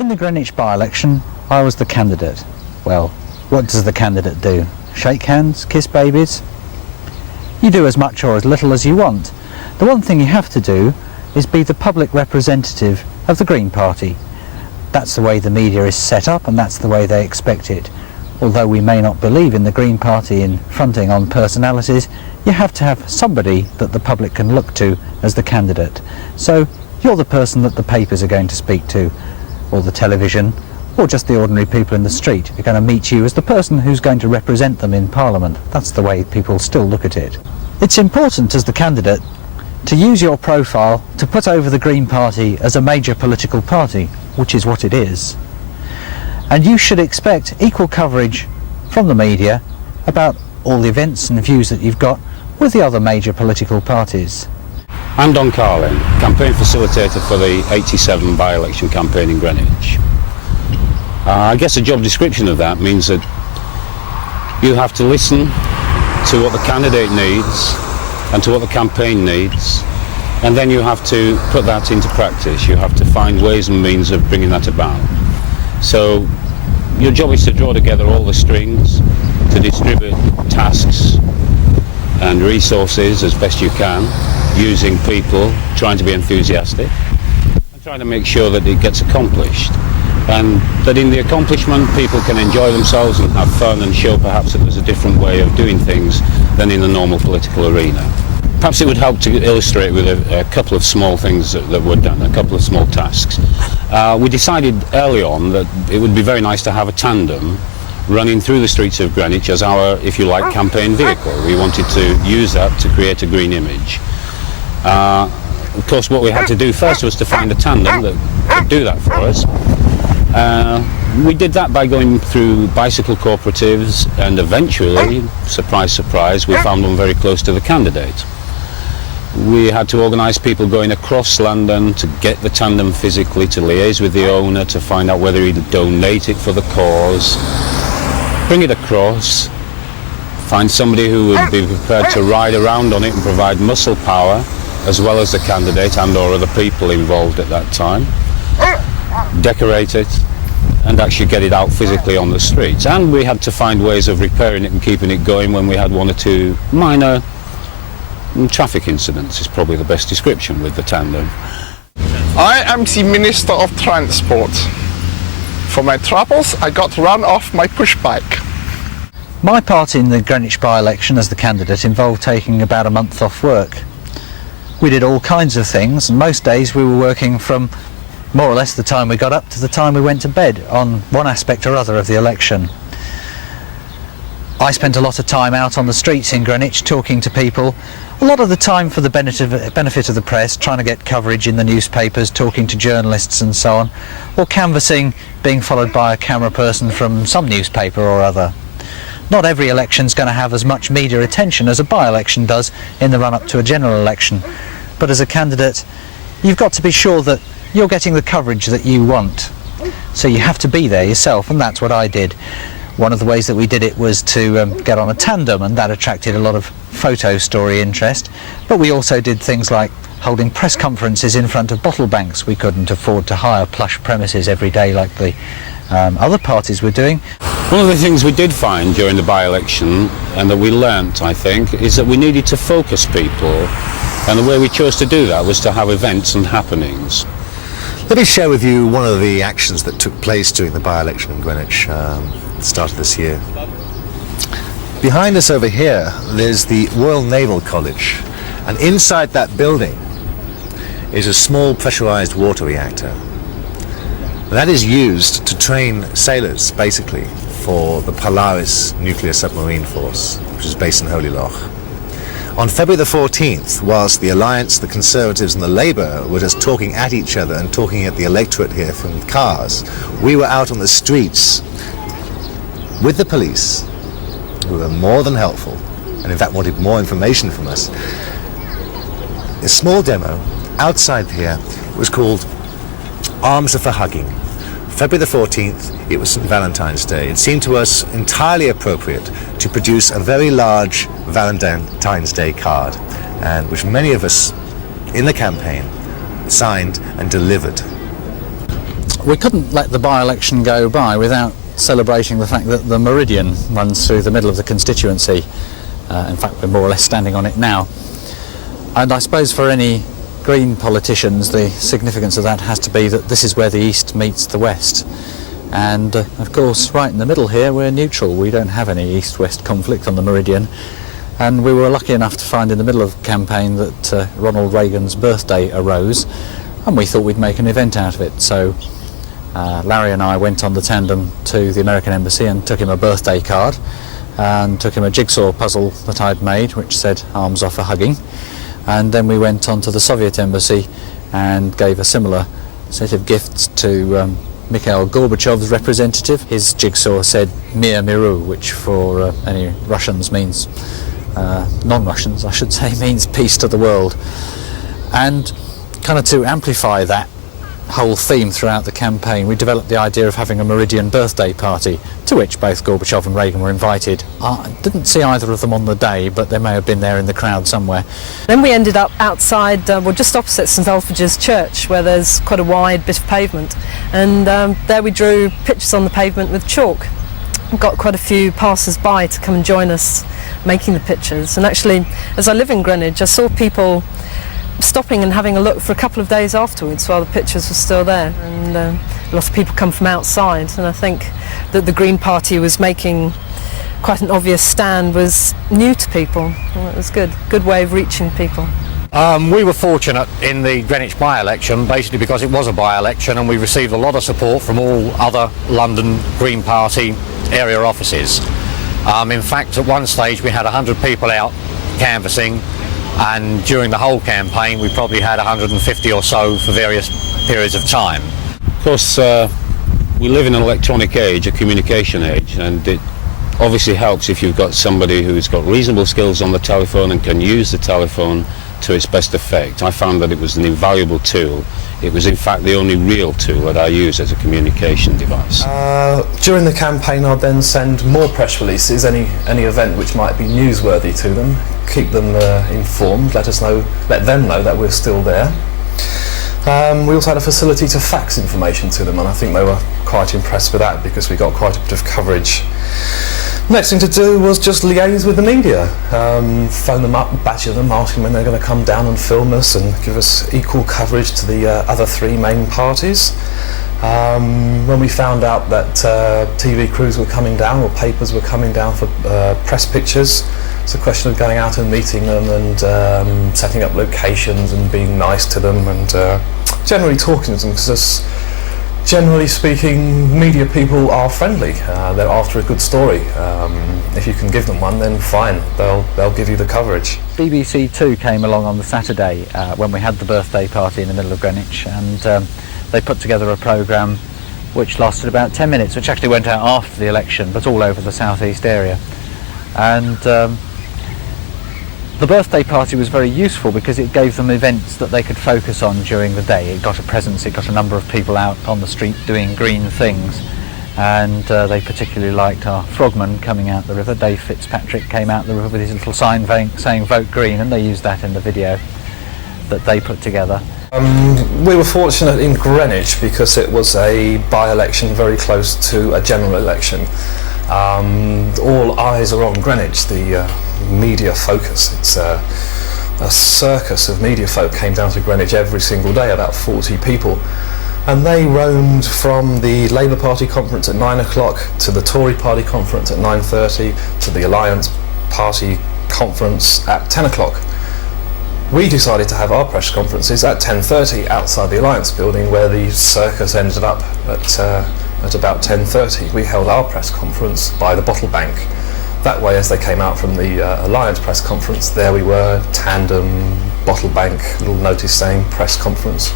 In the Greenwich By-Election, I was the candidate. Well, what does the candidate do? Shake hands? Kiss babies? You do as much or as little as you want. The one thing you have to do is be the public representative of the Green Party. That's the way the media is set up, and that's the way they expect it. Although we may not believe in the Green Party in fronting on personalities, you have to have somebody that the public can look to as the candidate. So you're the person that the papers are going to speak to, or the television, or just the ordinary people in the street are going to meet you as the person who's going to represent them in Parliament. That's the way people still look at it. It's important as the candidate to use your profile to put over the Green Party as a major political party, which is what it is. And you should expect equal coverage from the media about all the events and views that you've got with the other major political parties. I'm Don Carlin, campaign facilitator for the 87 by-election campaign in Greenwich. I guess the job description of that means that you have to listen to what the candidate needs and to what the campaign needs, and then you have to put that into practice. You have to find ways and means of bringing that about. So your job is to draw together all the strings, to distribute tasks and resources as best you can, using people, trying to be enthusiastic, and trying to make sure that it gets accomplished. And that in the accomplishment people can enjoy themselves and have fun and show perhaps that there's a different way of doing things than in the normal political arena. Perhaps it would help to illustrate with a couple of small things that were done, a couple of small tasks. We decided early on that it would be very nice to have a tandem running through the streets of Greenwich as our, if you like, campaign vehicle. We wanted to use that to create a green image. Of course, what we had to do first was to find a tandem that could do that for us. We did that by going through bicycle cooperatives, and eventually, surprise, surprise, we found one very close to the candidate. We had to organise people going across London to get the tandem physically, to liaise with the owner, to find out whether he'd donate it for the cause, bring it across, find somebody who would be prepared to ride around on it and provide muscle power, as well as the candidate and or other people involved at that time, decorate it, and actually get it out physically on the streets. And we had to find ways of repairing it and keeping it going when we had one or two minor traffic incidents, is probably the best description with the tandem. I am the Minister of Transport. For my troubles, I got run off my push bike. My part in the Greenwich By-Election as the candidate involved taking about a month off work. We did all kinds of things, and most days we were working from more or less the time we got up to the time we went to bed on one aspect or other of the election. I spent a lot of time out on the streets in Greenwich talking to people, a lot of the time for the benefit of the press, trying to get coverage in the newspapers, talking to journalists and so on, or canvassing, being followed by a camera person from some newspaper or other. Not every election's going to have as much media attention as a by-election does in the run-up to a general election, but as a candidate you've got to be sure that you're getting the coverage that you want. So you have to be there yourself, and that's what I did. One of the ways that we did it was to get on a tandem, and that attracted a lot of photo story interest. But we also did things like holding press conferences in front of bottle banks. We couldn't afford to hire plush premises every day like the other parties were doing. One of the things we did find during the by-election, and that we learnt, I think, is that we needed to focus people, and the way we chose to do that was to have events and happenings. Let me share with you one of the actions that took place during the by-election in Greenwich at the start of this year. Behind us over here, there's the Royal Naval College, and inside that building is a small pressurized water reactor. That is used to train sailors, basically, for the Polaris nuclear submarine force, which is based in Holyloch. On February the 14th, whilst the Alliance, the Conservatives and the Labour were just talking at each other and talking at the electorate here from cars, we were out on the streets with the police, who were more than helpful, and in fact wanted more information from us. A small demo outside here was called Arms Are for Hugging. February the 14th, it was St. Valentine's Day. It seemed to us entirely appropriate to produce a very large Valentine's Day card, and which many of us in the campaign signed and delivered. We couldn't let the by-election go by without celebrating the fact that the meridian runs through the middle of the constituency. In fact, we're more or less standing on it now. And I suppose for any Green politicians, the significance of that has to be that this is where the East meets the West. And of course, right in the middle here, we're neutral. We don't have any East-West conflict on the meridian. And we were lucky enough to find in the middle of the campaign that Ronald Reagan's birthday arose, and we thought we'd make an event out of it. So Larry and I went on the tandem to the American Embassy and took him a birthday card and took him a jigsaw puzzle that I'd made which said "Arms off for hugging," and then we went on to the Soviet Embassy and gave a similar set of gifts to Mikhail Gorbachev's representative. His jigsaw said "Mir Miru," which for any Russians means, non-Russians I should say, means peace to the world. And kind of to amplify that whole theme throughout the campaign, we developed the idea of having a Meridian birthday party, to which both Gorbachev and Reagan were invited. I didn't see either of them on the day, but they may have been there in the crowd somewhere. Then we ended up outside, just opposite St Alphonsus Church, where there's quite a wide bit of pavement, and there we drew pictures on the pavement with chalk. We got quite a few passers-by to come and join us making the pictures, and actually, as I live in Greenwich, I saw people stopping and having a look for a couple of days afterwards while the pictures were still there, and a lot of people come from outside, and I think that the Green Party was making quite an obvious stand was new to people, and it was good way of reaching people. We were fortunate in the Greenwich by-election basically because it was a by-election, and we received a lot of support from all other London Green Party area offices. In fact, at one stage we had 100 people out canvassing, and during the whole campaign we probably had 150 or so for various periods of time. Of course, we live in an electronic age, a communication age, and it obviously helps if you've got somebody who's got reasonable skills on the telephone and can use the telephone to its best effect. I found that it was an invaluable tool. It was in fact the only real tool that I use as a communication device. During the campaign I'd then send more press releases, any event which might be newsworthy to them, keep them informed, let them know that we're still there. We also had a facility to fax information to them, and I think they were quite impressed with that because we got quite a bit of coverage. Next thing to do was just liaise with the media, phone them up, badger them, ask them when they're going to come down and film us and give us equal coverage to the other three main parties. When we found out that TV crews were coming down or papers were coming down for press pictures, it's a question of going out and meeting them and setting up locations and being nice to them and generally talking to them, because generally speaking, media people are friendly. They're after a good story. If you can give them one, then fine, they'll give you the coverage. BBC Two came along on the Saturday when we had the birthday party in the middle of Greenwich, and they put together a programme which lasted about 10 minutes, which actually went out after the election, but all over the southeast area. And the birthday party was very useful because it gave them events that they could focus on during the day. It got a presence, it got a number of people out on the street doing green things, and they particularly liked our frogman coming out the river. Dave Fitzpatrick came out the river with his little sign saying "Vote Green," and they used that in the video that they put together. We were fortunate in Greenwich because it was a by-election very close to a general election. All eyes are on Greenwich, the media focus. It's a circus of media folk came down to Greenwich every single day, about 40 people, and they roamed from the Labour Party conference at 9 o'clock to the Tory Party conference at 9:30 to the Alliance Party conference at 10 o'clock. We decided to have our press conferences at 10:30 outside the Alliance building, where the circus ended up at about 10:30. We held our press conference by the bottle bank. That way, as they came out from the Alliance press conference, there we were, tandem, bottle bank, little notice saying press conference.